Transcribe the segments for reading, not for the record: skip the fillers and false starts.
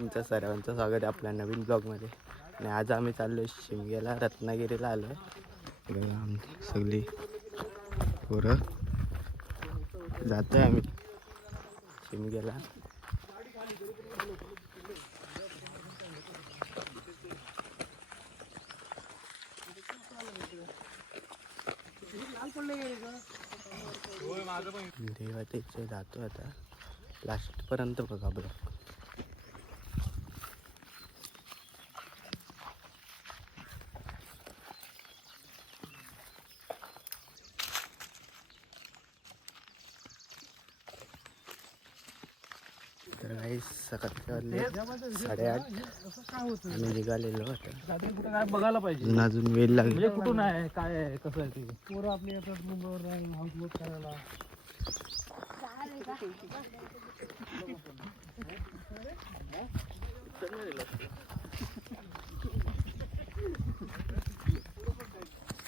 तुमचं सर्वांचं स्वागत आहे आपल्या नवीन ब्लॉगमध्ये. आणि आज आम्ही चाललो शिमग्याला, रत्नागिरीला आलो आहे. बघा आमची सगळी पोरं जातो आहे आम्ही शिमग्याला. देवाच्या इथे जातो आता लास्टपर्यंत बघा ब्लॉग. तर काही सकाळच्या वाजले 8:30 आम्ही निघालेलो आता. काय बघायला पाहिजे, अजून वेळ लागेल. म्हणजे कुठून आहे, काय आहे, कसं आहे ते. पोरं आपली येतात मुंबईवर हाऊस बोट करायला.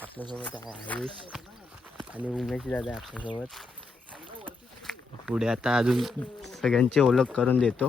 आपल्यासोबत आहे आयुष आणि उमेश दादा आहे आपल्यासोबत. पुढे आता अजून सगळ्यांची ओळख करून देतो.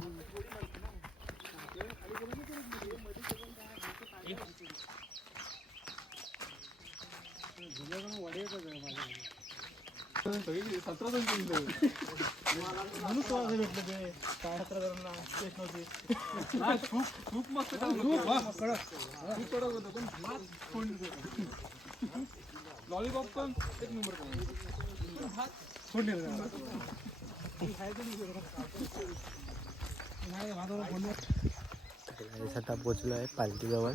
लॉलीपॉप पण एक नंबर आता पोचलो आहे पालखीजवळ.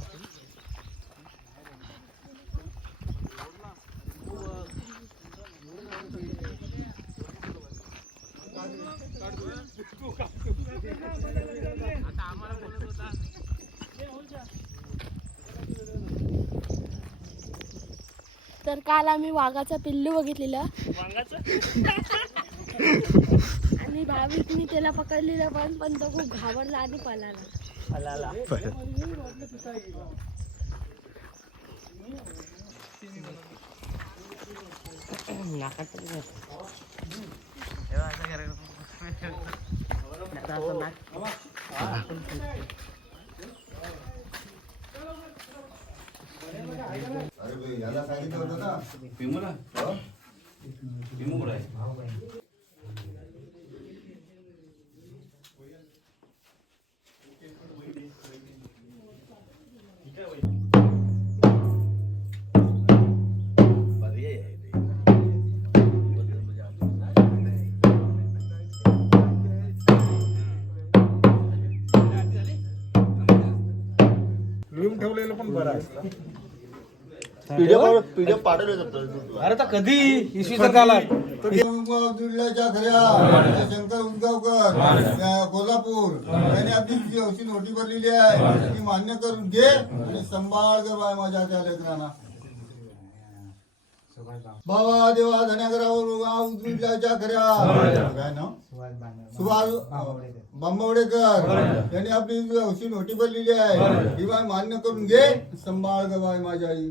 तर काल आम्ही वाघाचा पिल्लू बघितलेला आणि भाविकनी त्याला पकडलेलं पण तो खूप घाबरला आणि पळाला. अरे याला सांगितलं होतं ना पिमूला पिमू कुठं आहे. ठेवलेलं पण बरं आहे. व्हिडिओ पाठवले. अरे तर कधी इसवी सन काला शंकर उदगावकर कोल्हापूर यांनी आपली अशी नोटीस भरलेली आहे ती मान्य करून घे आणि सांभाळ ग बाय माझ्या त्या लेकरांना. बाबा देवा धन्याकरावर उजवीच्या खऱ्या काय नाव सुभाष बांबवडेकर यांनी आपली अशी नोटीस भरलेली आहे ही बाय मान्य करून घे, सांभाळ ग बाय माझ्या आई.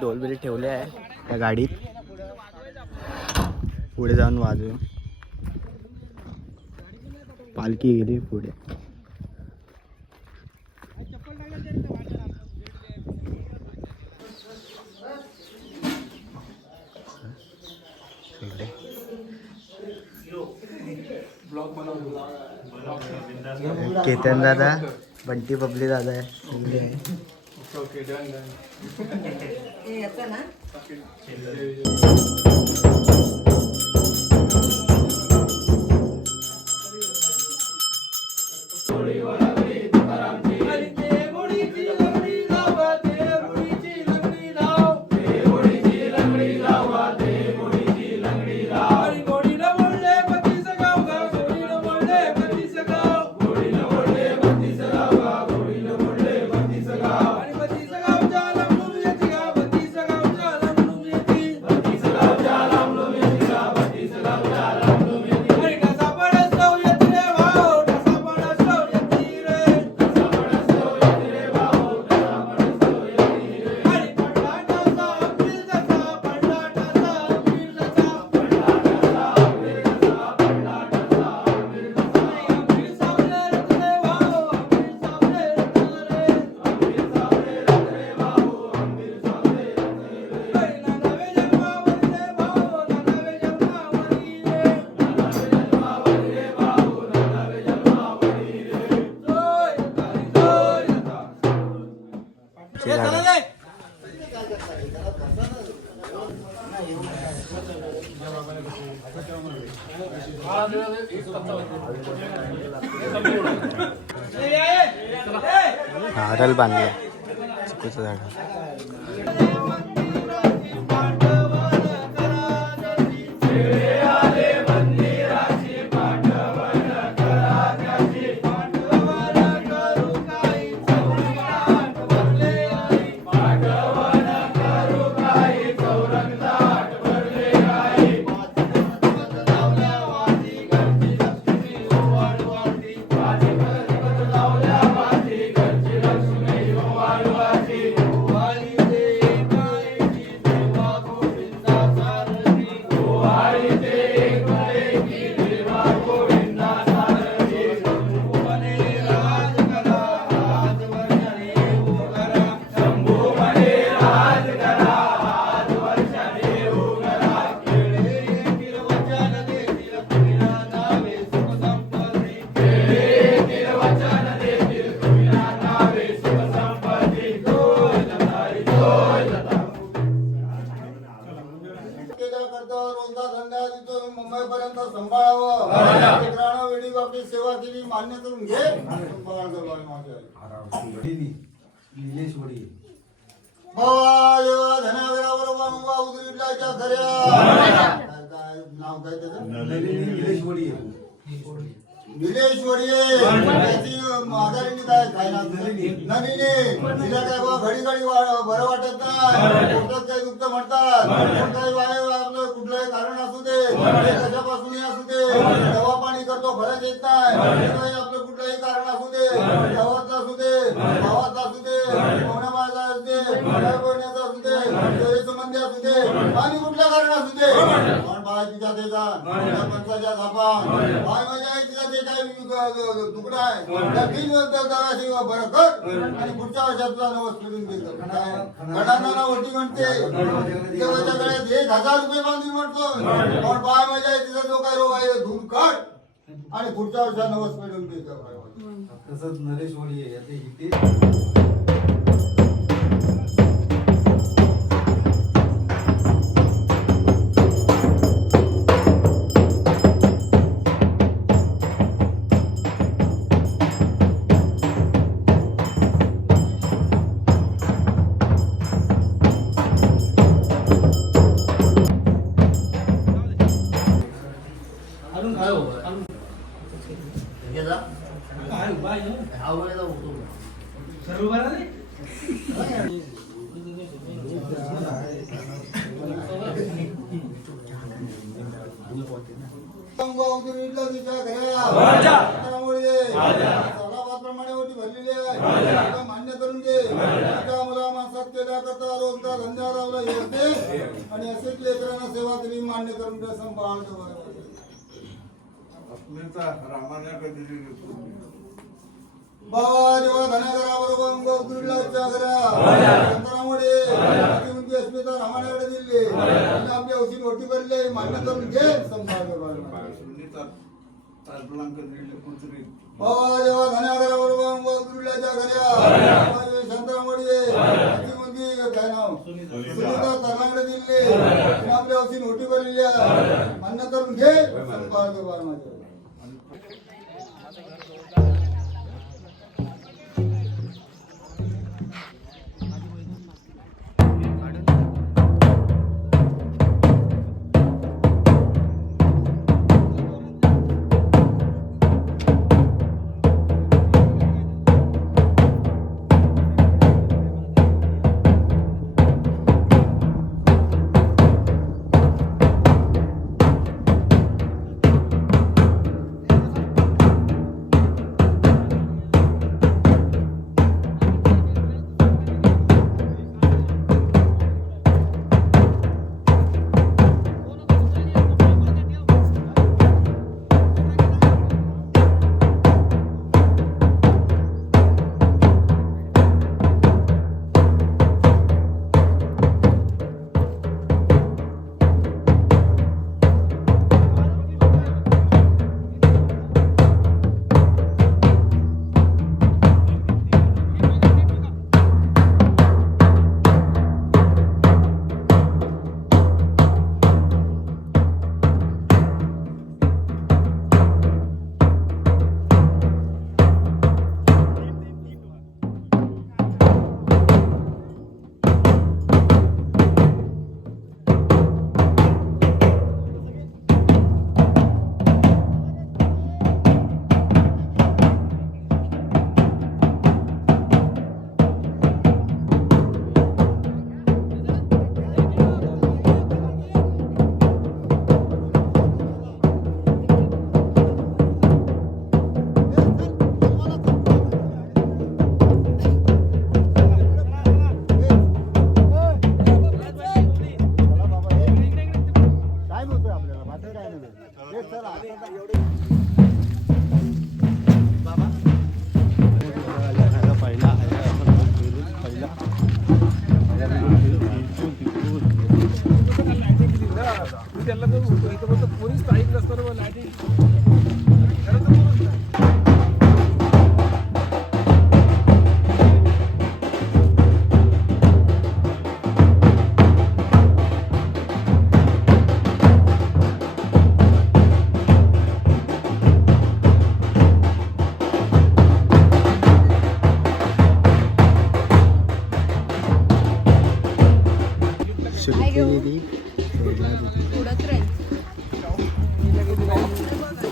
ढोलबिल ठेवले आहे त्या गाडीत. पुढे जाऊन वाजू. पालखी गेली पुढे. केतन दादा, बंटी बबली दादा आहे. हारल बांधले चिकूचं झाड. मुंबईपर्यंत सांभाळावं. लेकरांना वेळी आपली सेवा केली मान्य करून घे. सांभाळ गं बाई माझ्या. भावा धनावरावर मुंबा उदरीटलाच्या खऱ्या काय नाव काय त्याचं निलेश वडिये त्याची माघारीने काय खायला नलिनी तिला काय बा घडी घडी बरं वाटत नाही. पोटात काही दुखत म्हणतात. पण काही वाय आपलं कुठलंही कारण असू दे ते कशापासूनही असू दे दवा पाणी करतो फरक येत नाही. काही आपलं कुठलंही कारण असू दे गावातलं असू दे गावातलं असू दे पाहुण्या माझा असू दे बोलण्याचं असू दे सोयी संबंधी असू दे आणि कुठलं कारण असू दे पण बाय तिच्या देजा पंचाच्या झापा बाय माझ्या तिचा ते काय तुकडा आहे त्या बिन दराशी बरं कर आणि पुढच्या वर्षात तुला नवस फिरून देतो. गडांना वटी म्हणते देवाच्या गळ्यात 1000 रुपये बांधून म्हणतो पण बाय माझ्या तिचा जो काय रोग आहे धूम काढ आणि पुढच्या वर्षात नवस फिरून देतो. तसंच नरेश वडिये याचे हिते प्रमाणे ओटी भरलेली आहे मान्य करून घे. मुला माणसात केल्या करता रोजगार धंदा लावला येते आणि असेच लेकरांना सेवा केली मान्य करून घे. सांभाळ बाबा जेव्हा धनागराबरोबर दुर्लाच्या घरामुळे अस्मिता रामाण्याकडे दिली आणि आपली औषधी ओटी भरली मान्य करून घे. सांभाळ बाबा जेव्हा धनागराबरोबर दुर्लाच्या घरा शंकरामुळे काय नाव सुनीता कर्नाकडे दिली आणि आपली औषधी ओटी भरलेली आहे मान्य करून घे. सांभाळ माझ्या आता काय नाही एक चला पहिला त्याला तर कोणीच स्थायिक नसताना लाईटिंग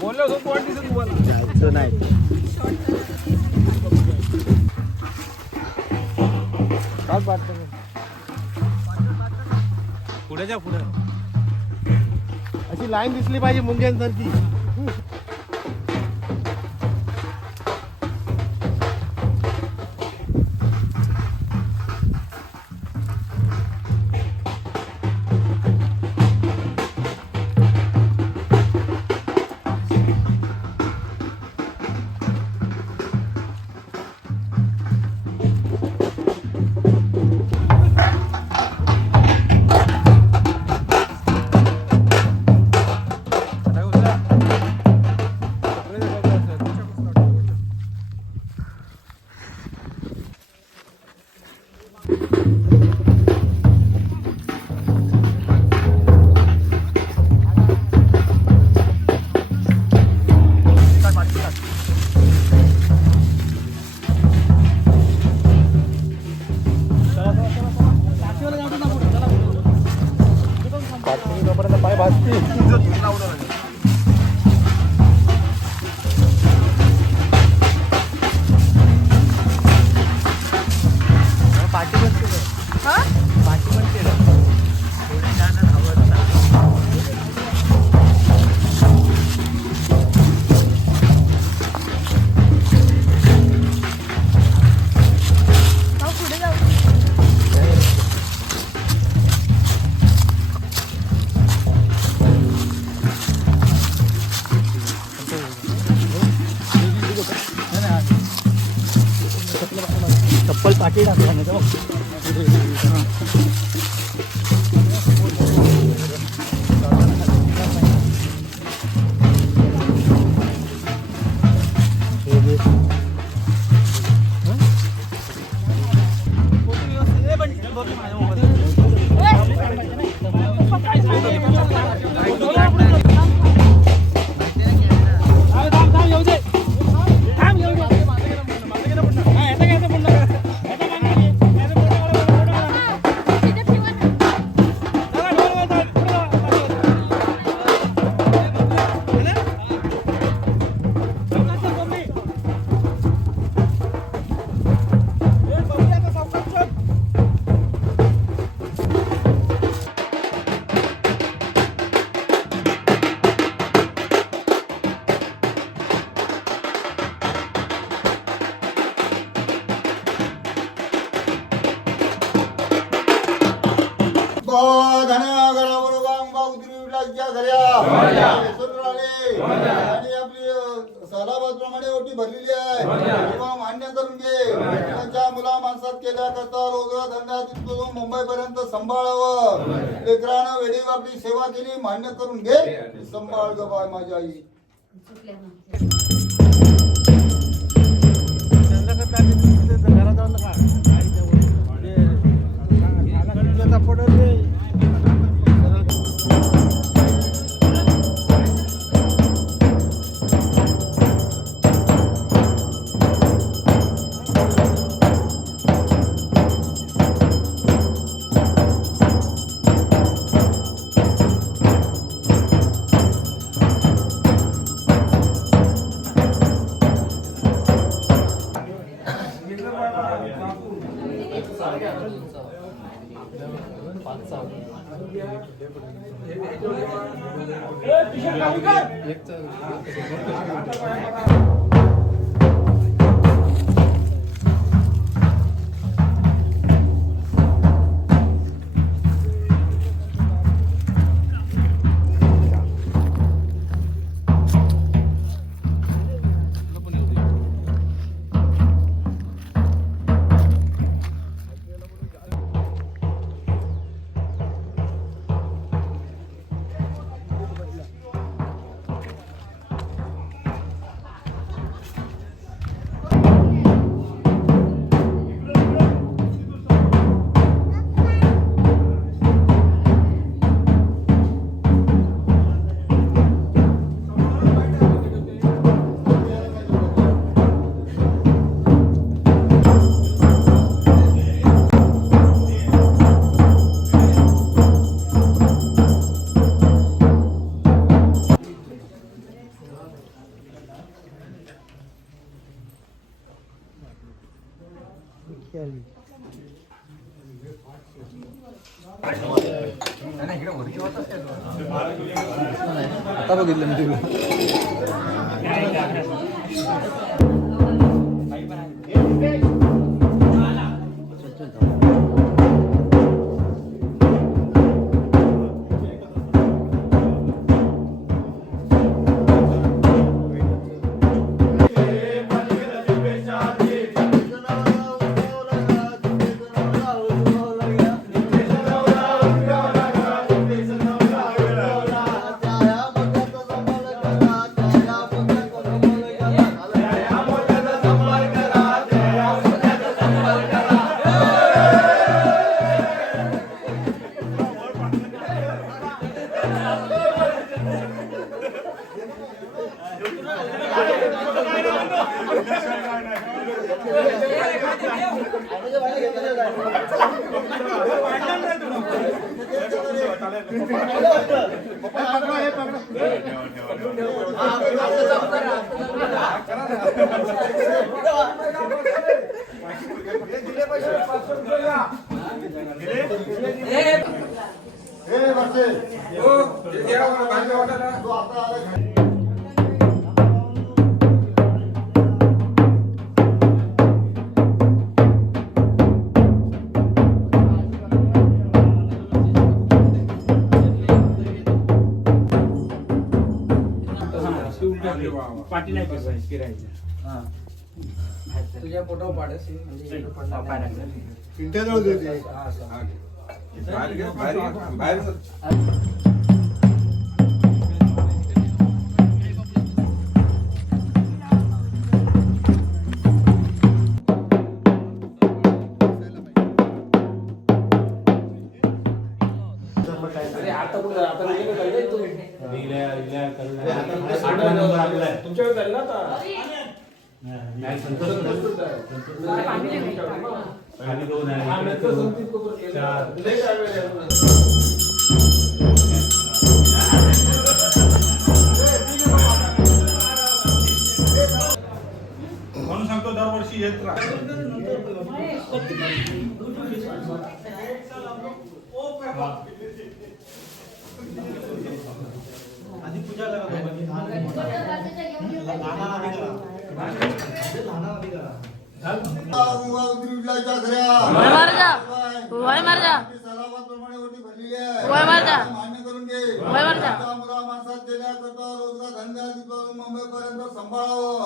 बोललो होतो पॉईंट दिसत तुम्हाला जायचं नाही. पुढे जा पुढे अशी लाईन दिसली पाहिजे मुंग्यांसारखी. पाय भाजती. पाठी पण केलं पाठी पण केलं थोडी छान पुढे जाऊ. चप्पल पाठी टाकला नाही तो. आणि आपली सालाबादप्रमाणे ओटी भरलेली आहे तेव्हा मान्य करून घे. त्यांच्या मुला माणसात केल्याकरता रोग धंदा तिथून मुंबईपर्यंत सांभाळावं. लेकरानं वेळी आपली सेवा केली मान्य करून घे. सांभाळ ग बाय माझी आई. घरात जाऊन नका आता बघितलं मी तुला. तुझ्या पोटावर पाडस तुमच्याकडे झालं ना आता म्हणून सांगतो दरवर्षी येत आधी पूजा सलामाप्रमाणे ओटी भरलेली आहे मान्य करून घे माणसात देण्याकरता रोजगार धंदा मुंबई पर्यंत सांभाळावं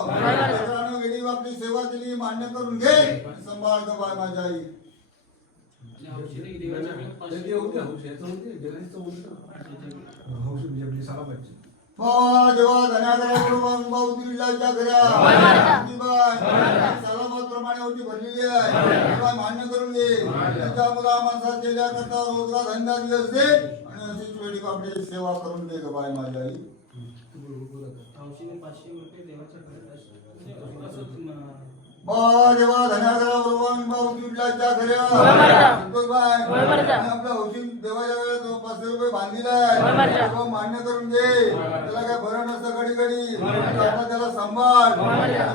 वेळी आपली सेवा दिली मान्य करून घे सांभाळ ग बाय माझ्या आई जेव्हा सलामाप्रमाणे ओटी भरलेली आहे मान्य करून घे त्यांच्या मुला माणसात केल्याकरता रोजगार धंदा दिवस दे आणि अशीच वेळी आपली सेवा करून दे ग बाय माझ्या आई देवा धन्याकरा आपल्या हौशी देवाच्या वेळेस 500 रुपये बांधिलाय मान्य करून घे त्याला काय भरण नसतं घडी घडी आता त्याला सांभाळ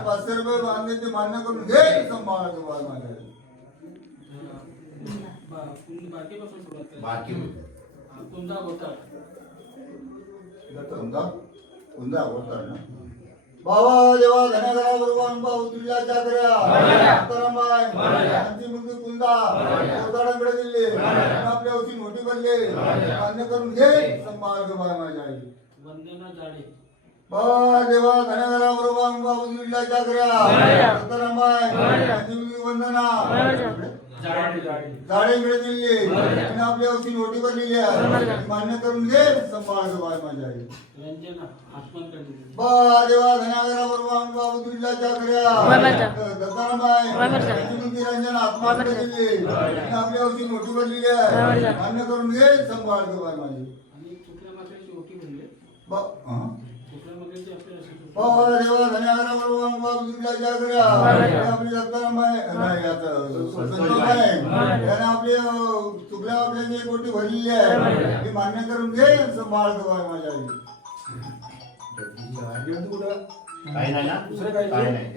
500 रुपये बांधले ते मान्य करून घे सांभाळ बाबा जेव्हा धन्याकरा मुलगी दिली आपल्या हौशी मोठी बनली मान्य करून घे सांभाळ ग बाय माझ्या आई देवा धन्याकरा वंदना झाडे दिली आणि आपल्या हौशी मोठी बनलेली आहे मान्य करून घे सांभाळ ग बाय माझ्या आई देवा धन्याकरा रंजन आत्मा दिली आपल्या हौशी मोठी बनलेली आहे मान्य करून घे सांभाळ ग बाय माझी देवा धन्याकरा आपली आपली चुकल्या आपल्या जी गोटी भरलेली आहे ती मान्य करून घे सांभाळ ग बाय माझ्या आई काही नाही ना दुसरं काही नाही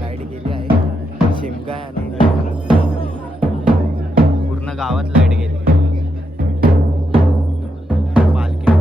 लाईट गेली आहे काय आनंद आहे. पूर्ण गावात लाईट गेली पालखी.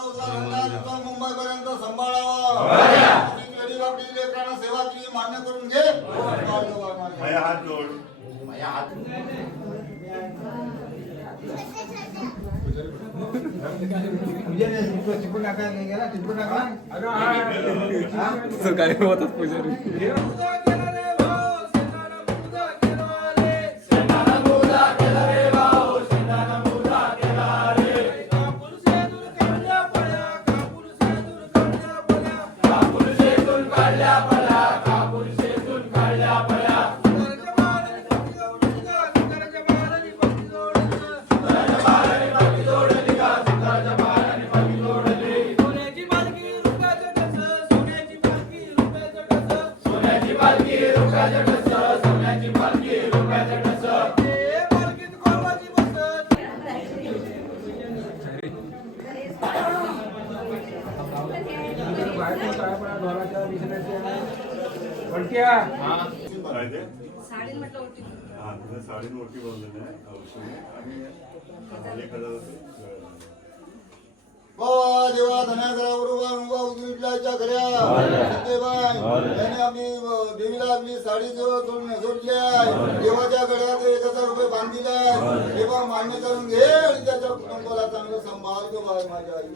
मुंबई पर्यंत सांभाळावा लेकरांना सेवा केली मान्य करून घे. माझ्या हात जोड. तर काय होतात पुजारी हा तुला साडी मोठी बोललेलं आहे औषधी आणि 1,000 देवा धनाकरा उजवीटलाच्या घऱ्या त्याने आपली देवीला आपली साडी सोडली आहे. देवाच्या गळ्यात 1,000 रुपये बांधिले आहे. देवा मान्य करून घे आणि त्याच्या कुटुंबाला चांगलं सांभाळ गो बाय माझ्या आई.